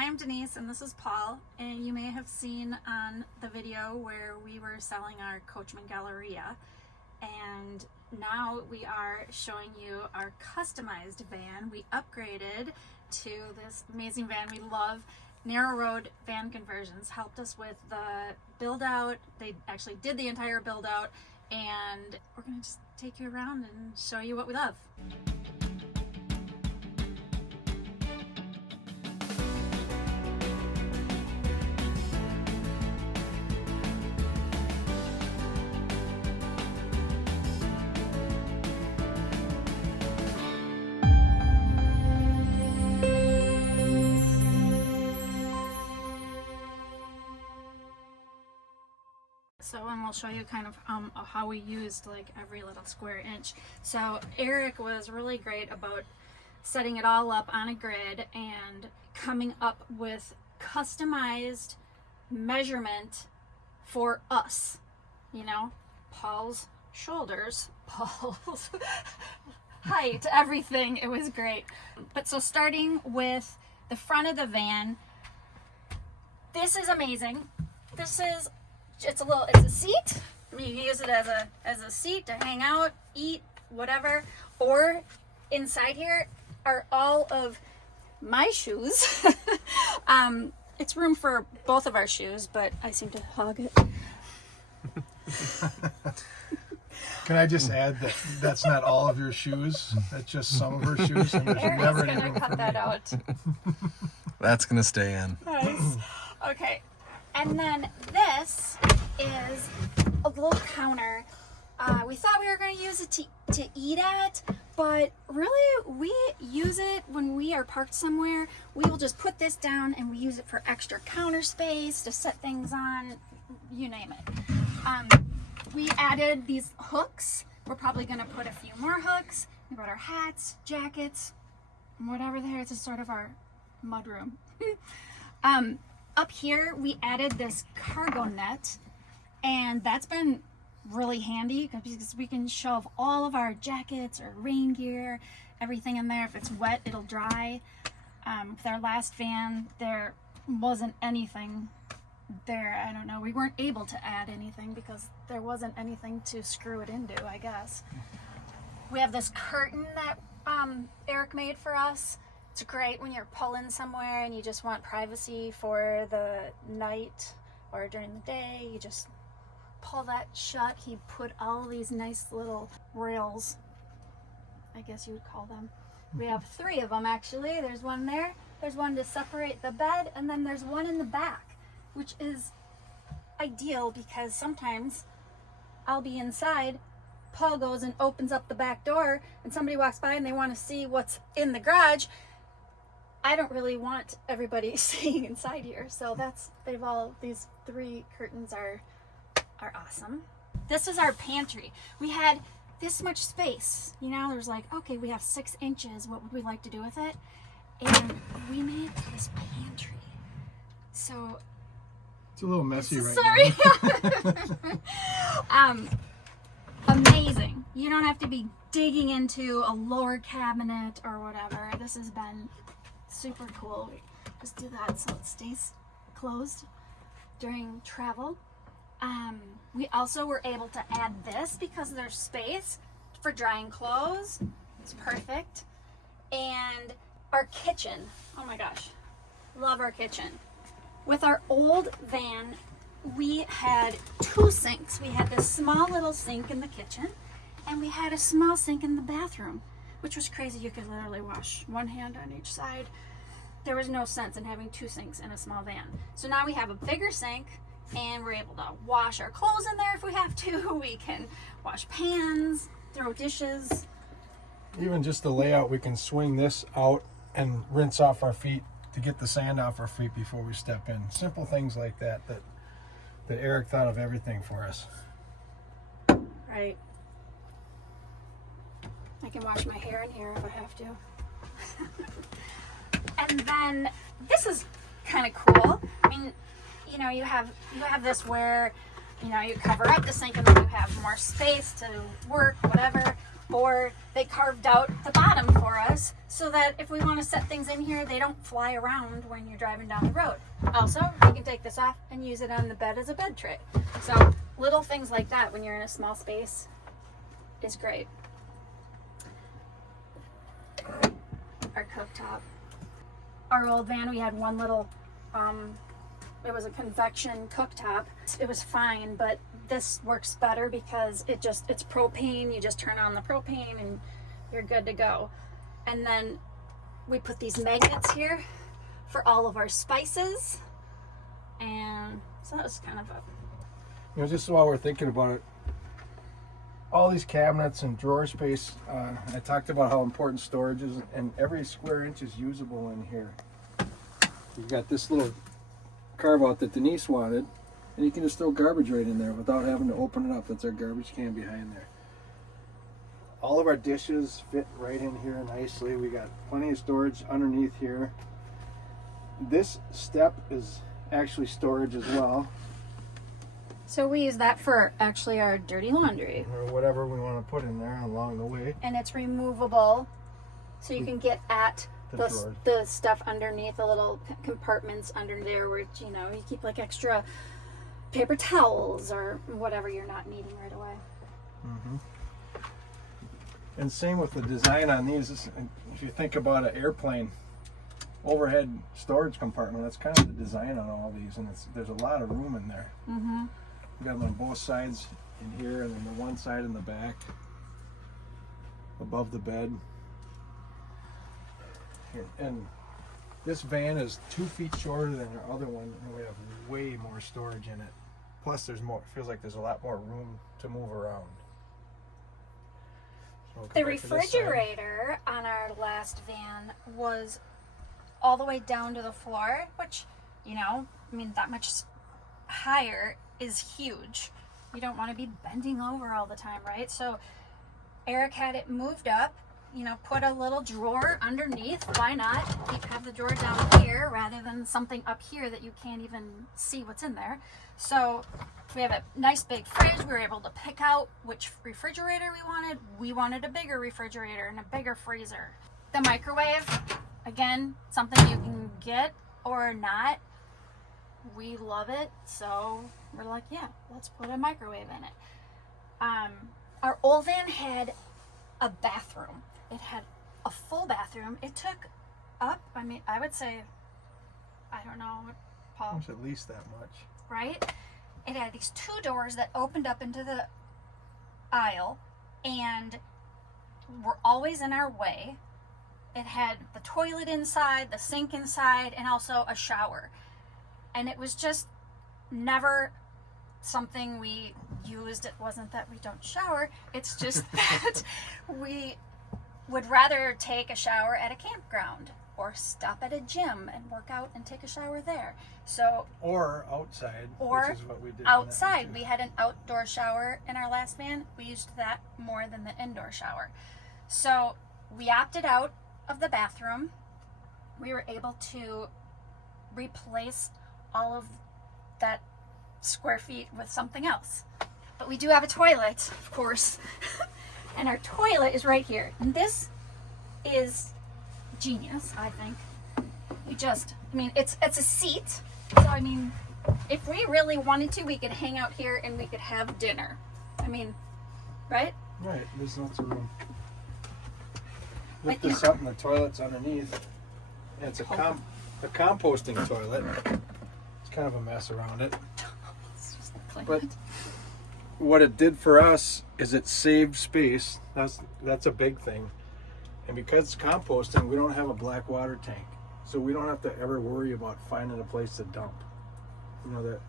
I'm Denise and this is Paul, and you may have seen on the video where we were selling our Coachman Galleria, and now we are showing you our customized van. We upgraded to this amazing van. We love narrow road van conversions. Helped us with the build out. They actually did the entire build out, and we're gonna just take you around and show you what we love. And we'll show you kind of how we used like every little square inch. So Erik was really great about setting it all up on a grid and coming up with customized measurement for us. You know, Paul's shoulders, Paul's height, everything. It was great. But so starting with the front of the van, this is amazing. It's a seat. I mean, you can use it as a seat to hang out, eat, whatever. Or inside here are all of my shoes. It's room for both of our shoes, but I seem to hog it. Can I just add that that's not all of your shoes? That's just some of her shoes. And there's Erik's never any gonna room cut for that me. out. That's gonna stay in. Nice. Okay. And then this is a little counter. We thought we were going to use it to eat at, but really we use it when we are parked somewhere. We will just put this down and we use it for extra counter space, to set things on, you name it. We added these hooks. We're probably going to put a few more hooks. We brought our hats, jackets, whatever there. It's a sort of our mudroom. Up here, we added this cargo net, and that's been really handy because we can shove all of our jackets or rain gear, everything in there. If it's wet, it'll dry. With our last van, there wasn't anything there. I don't know. We weren't able to add anything because there wasn't anything to screw it into, I guess. We have this curtain that Erik made for us. It's great when you're pulling somewhere and you just want privacy for the night or during the day. You just pull that shut. He put all of these nice little rails, I guess you would call them. We have 3 of them actually. There's one there, there's one to separate the bed, and then there's one in the back, which is ideal because sometimes I'll be inside, Paul goes and opens up the back door, and somebody walks by and they want to see what's in the garage. I don't really want everybody seeing inside here, so these 3 curtains are awesome. This is our pantry. We had this much space, you know. There's like, okay, we have 6 inches. What would we like to do with it? And we made this pantry. So It's a little messy right sorry. now. Amazing. You don't have to be digging into a lower cabinet or whatever. This has been super cool. We just do that so it stays closed during travel. We also were able to add this because there's space for drying clothes. It's perfect. And our kitchen. Oh my gosh. Love our kitchen. With our old van, we had 2 sinks. We had this small little sink in the kitchen, and we had a small sink in the bathroom, which was crazy. You could literally wash one hand on each side. There was no sense in having 2 sinks in a small van. So now we have a bigger sink, and we're able to wash our clothes in there if we have to. We can wash pans, throw dishes. Even just the layout, we can swing this out and rinse off our feet to get the sand off our feet before we step in. Simple things like that Erik thought of everything for us. Right. I can wash my hair in here if I have to. And then this is kind of cool. I mean, you know, you have this where, you know, you cover up the sink and then you have more space to work, whatever. Or they carved out the bottom for us so that if we want to set things in here, they don't fly around when you're driving down the road. Also, you can take this off and use it on the bed as a bed tray. So little things like that when you're in a small space is great. Our cooktop. Our old van, we had one little, it was a convection cooktop. It was fine, but this works better because it's propane. You just turn on the propane and you're good to go. And then we put these magnets here for all of our spices. And so that was kind of a... Just while we're thinking about it, all these cabinets and drawer space, I talked about how important storage is, and every square inch is usable in here. You've got this little carve out that Denise wanted, and you can just throw garbage right in there without having to open it up. That's our garbage can behind there. All of our dishes fit right in here nicely. We got plenty of storage underneath here. This step is actually storage as well. So we use that for actually our dirty laundry. Or whatever we want to put in there along the way. And it's removable, so you can get at the stuff underneath, the little compartments under there where, you know, you keep like extra paper towels or whatever you're not needing right away. Mm-hmm. And same with the design on these. If you think about an airplane overhead storage compartment, that's kind of the design on all these, and there's a lot of room in there. Mm-hmm. We got them on both sides in here, and then the one side in the back, above the bed. Here. And this van is 2 feet shorter than our other one, and we have way more storage in it. Plus, there's more. It feels like there's a lot more room to move around. So we'll The refrigerator on our last van was all the way down to the floor, which, you know, I mean, that much higher is huge. You don't want to be bending over all the time, right? So Erik had it moved up, you know, put a little drawer underneath. Why not have the drawer down here rather than something up here that you can't even see what's in there? So we have a nice big fridge. We were able to pick out which refrigerator we wanted. We wanted a bigger refrigerator and a bigger freezer. The microwave, again, something you can get or not. We love it, so we're like, yeah, let's put a microwave in it. Our old van had a bathroom. It had a full bathroom. It took up, I mean, I would say, I don't know, Paul. It's at least that much. Right? It had these 2 doors that opened up into the aisle and were always in our way. It had the toilet inside, the sink inside, and also a shower. And it was just never something we used. It wasn't that we don't shower. It's just that we would rather take a shower at a campground or stop at a gym and work out and take a shower there. So or outside, or which is what we did outside. We had an outdoor shower in our last van. We used that more than the indoor shower. So we opted out of the bathroom. We were able to replace all of that square feet with something else. But we do have a toilet, of course. And our toilet is right here. And this is genius, I think. It's a seat. So, I mean, if we really wanted to, we could hang out here and we could have dinner. I mean, right? Right, there's lots of room. Lift But this up and the toilet's underneath. And it's a composting toilet. It's kind of a mess around it. But what it did for us is it saved space. That's a big thing. And because it's composting, we don't have a black water tank. So we don't have to ever worry about finding a place to dump. You know, that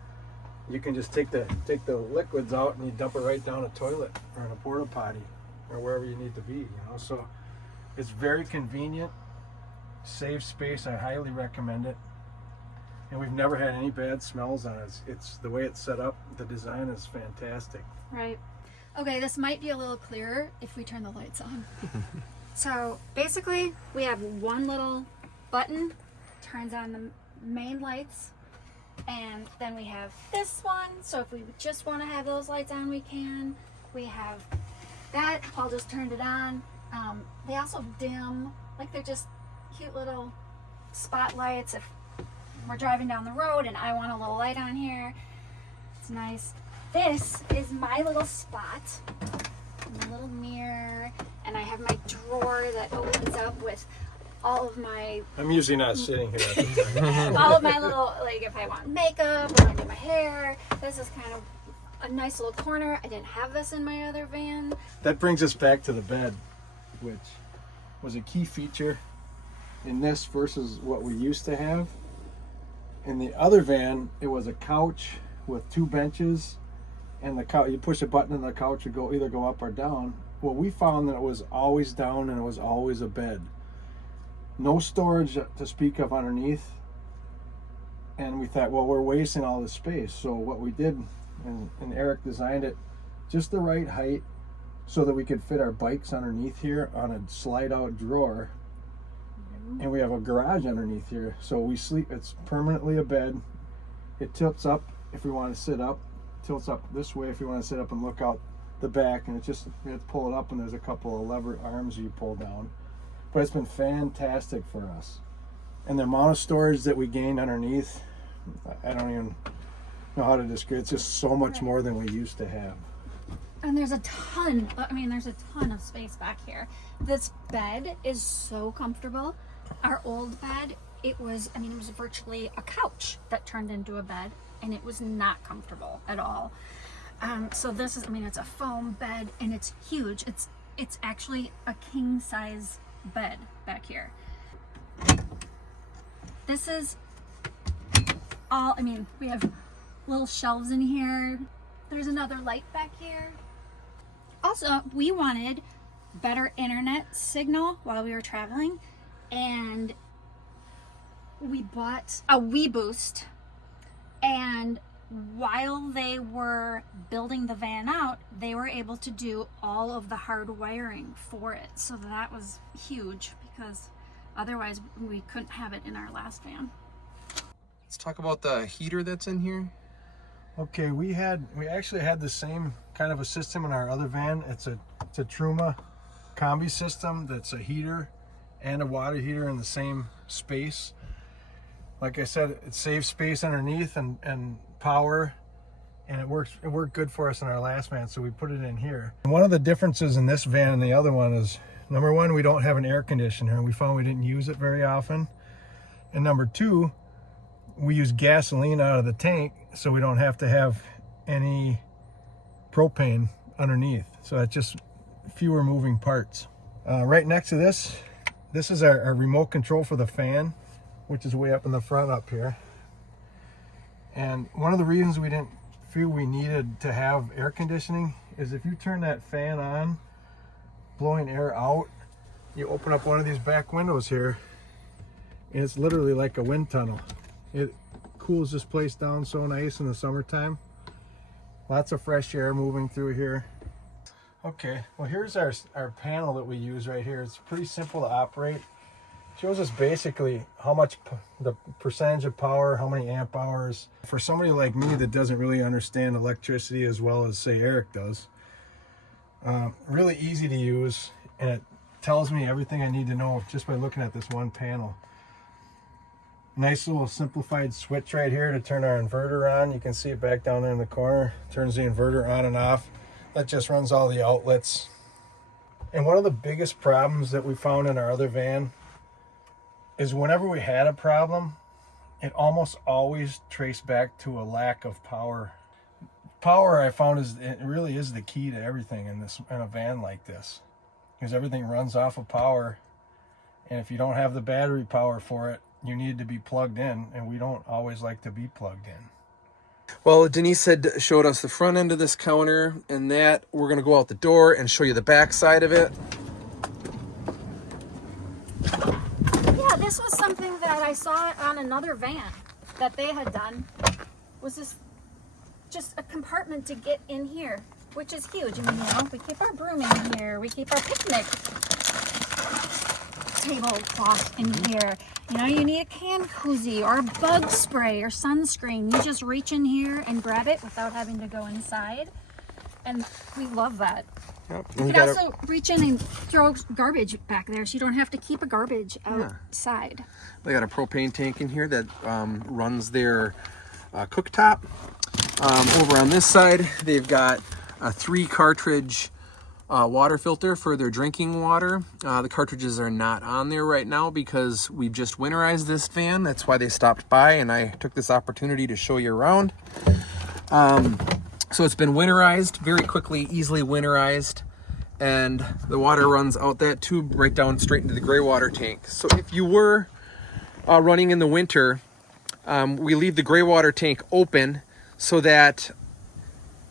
you can just take the liquids out and you dump it right down a toilet or in a porta potty or wherever you need to be, you know. So it's very convenient, saves space. I highly recommend it. And we've never had any bad smells on it. It's the way it's set up. The design is fantastic. Right. Okay, this might be a little clearer if we turn the lights on. So basically, we have one little button, turns on the main lights, and then we have this one. So if we just want to have those lights on, we can. We have that, Paul just turned it on. They also dim, like they're just cute little spotlights if we're driving down the road and I want a little light on here. It's nice. This is my little spot, my little mirror, and I have my drawer that opens up with all of my... I'm usually not sitting here. all of my little, like if I want makeup or I do my hair. This is kind of a nice little corner. I didn't have this in my other van. That brings us back to the bed, which was a key feature in this versus what we used to have. In the other van, it was a couch with 2 benches, and the couch, you push a button and the couch would either go up or down. Well, we found that it was always down and it was always a bed. No storage to speak of underneath. And we thought, well, we're wasting all this space. So what we did, and Erik designed it just the right height so that we could fit our bikes underneath here on a slide out drawer. And we have a garage underneath here. So we sleep, it's permanently a bed. It tilts up if we want to sit up, tilts up this way if you want to sit up and look out the back, and it's just, you have to pull it up and there's a couple of lever arms you pull down. But it's been fantastic for us. And the amount of storage that we gained underneath, I don't even know how to describe it. It's just so much more than we used to have. And there's a ton, there's a ton of space back here. This bed is so comfortable. Our old bed, it was virtually a couch that turned into a bed, and it was not comfortable at all. So this is, it's a foam bed, and it's huge. It's actually a king size bed back here. This is all, we have little shelves in here. There's another light back here. Also, we wanted better internet signal while we were traveling, and we bought a WeBoost, and while they were building the van out, they were able to do all of the hard wiring for it. So that was huge, because otherwise we couldn't have it in our last van. Let's talk about the heater that's in here. Okay, we actually had the same kind of a system in our other van. It's a Truma combi system that's a heater and a water heater in the same space. Like I said, it saves space underneath and power, and it worked good for us in our last van, so we put it in here. And one of the differences in this van and the other one is, number one, we don't have an air conditioner, and we found we didn't use it very often. And number two, we use gasoline out of the tank, so we don't have to have any propane underneath. So it's just fewer moving parts. Right next to this is our remote control for the fan, which is way up in the front up here. And one of the reasons we didn't feel we needed to have air conditioning is if you turn that fan on, blowing air out, you open up one of these back windows here, and it's literally like a wind tunnel. It cools this place down so nice in the summertime. Lots of fresh air moving through here. Okay, well, here's our panel that we use right here. It's pretty simple to operate. Shows us basically how much the percentage of power, how many amp hours. For somebody like me that doesn't really understand electricity as well as, say, Erik does, really easy to use, and it tells me everything I need to know just by looking at this one panel. Nice little simplified switch right here to turn our inverter on. You can see it back down there in the corner. Turns the inverter on and off. That just runs all the outlets. And one of the biggest problems that we found in our other van is whenever we had a problem, it almost always traced back to a lack of power. Power, I found, it really is the key to everything in a van like this, because everything runs off of power, and if you don't have the battery power for it, you need to be plugged in, and we don't always like to be plugged in. Well, Denise showed us the front end of this counter, and that we're going to go out the door and show you the back side of it. Yeah, this was something that I saw on another van that they had done. Was this just a compartment to get in here, which is huge. We keep our broom in here. We keep our picnic tablecloth in here. You need a can koozie or a bug spray or sunscreen. You just reach in here and grab it without having to go inside. And we love that. Yep. You could also reach in and throw garbage back there, so you don't have to keep a garbage outside. They got a propane tank in here that runs their cooktop. Over on this side, they've got a 3 cartridge water filter for their drinking water. The cartridges are not on there right now because we've just winterized this van. That's why they stopped by, and I took this opportunity to show you around. So it's been winterized very quickly, easily winterized, and the water runs out that tube right down straight into the gray water tank. So if you were running in the winter, we leave the gray water tank open so that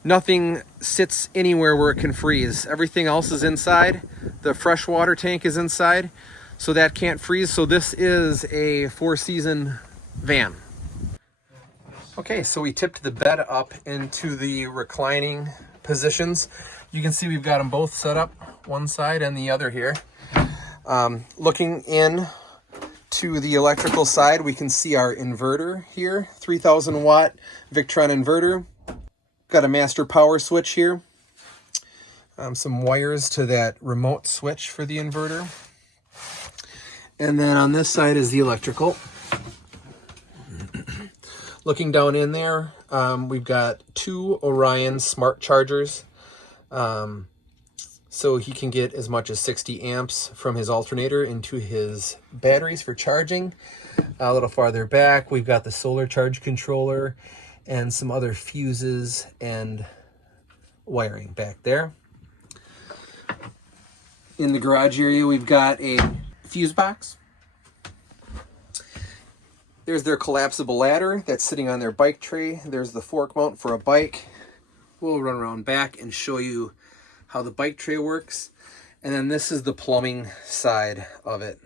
nothing sits anywhere where it can freeze. Everything else is inside. The fresh water tank is inside, so that can't freeze. So this is a 4-season van. Okay, so we tipped the bed up into the reclining positions. You can see we've got them both set up, one side and the other here. Looking in to the electrical side, we can see our inverter here, 3,000 watt Victron inverter. Got a master power switch here. Some wires to that remote switch for the inverter. And then on this side is the electrical. Looking down in there, we've got 2 Orion smart chargers. So he can get as much as 60 amps from his alternator into his batteries for charging. A little farther back, we've got the solar charge controller and some other fuses and wiring back there. In the garage area, we've got a fuse box. There's their collapsible ladder that's sitting on their bike tray. There's the fork mount for a bike. We'll run around back and show you how the bike tray works. And then this is the plumbing side of it,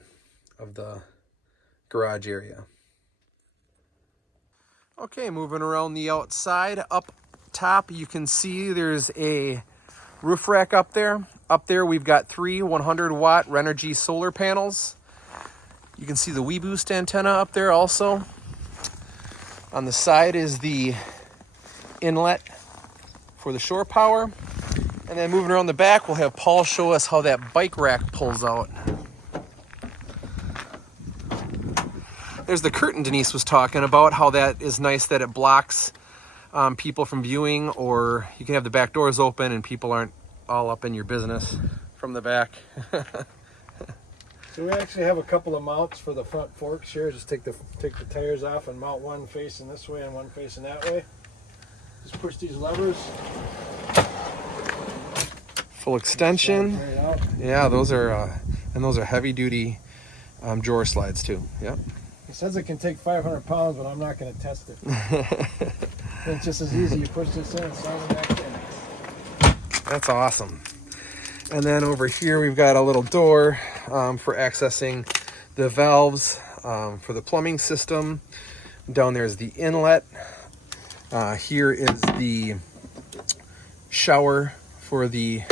of the garage area. Okay, moving around the outside. Up top, you can see there's a roof rack up there. Up there, we've got 3 100-watt Renogy solar panels. You can see the WeBoost antenna up there also. On the side is the inlet for the shore power. And then moving around the back, we'll have Paul show us how that bike rack pulls out. There's the curtain Denise was talking about, how that is nice that it blocks people from viewing, or you can have the back doors open and people aren't all up in your business from the back. So we actually have a couple of mounts for the front forks here. Just take the tires off and mount one facing this way and one facing that way. Just push these levers. Full extension. Yeah, those are heavy duty drawer slides too. Yep. It says it can take 500 pounds, but I'm not going to test it. It's just as easy. You push this in and slide it back in. That's awesome. And then over here we've got a little door for accessing the valves for the plumbing system. Down there is the inlet. Here is the shower for the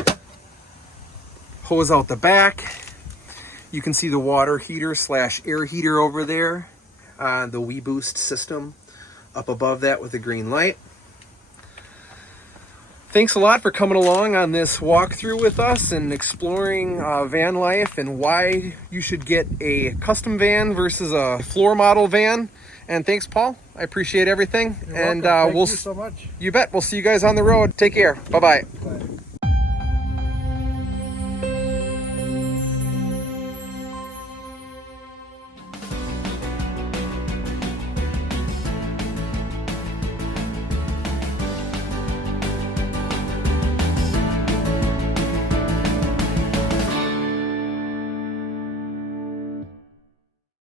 hose out the back. You can see the water heater / air heater over there. The WeBoost system up above that with the green light. Thanks a lot for coming along on this walkthrough with us and exploring van life and why you should get a custom van versus a floor model van. And thanks, Paul. I appreciate everything. You're welcome. Thank you so much. You bet. We'll see you guys on the road. Take care. Bye-bye. Bye.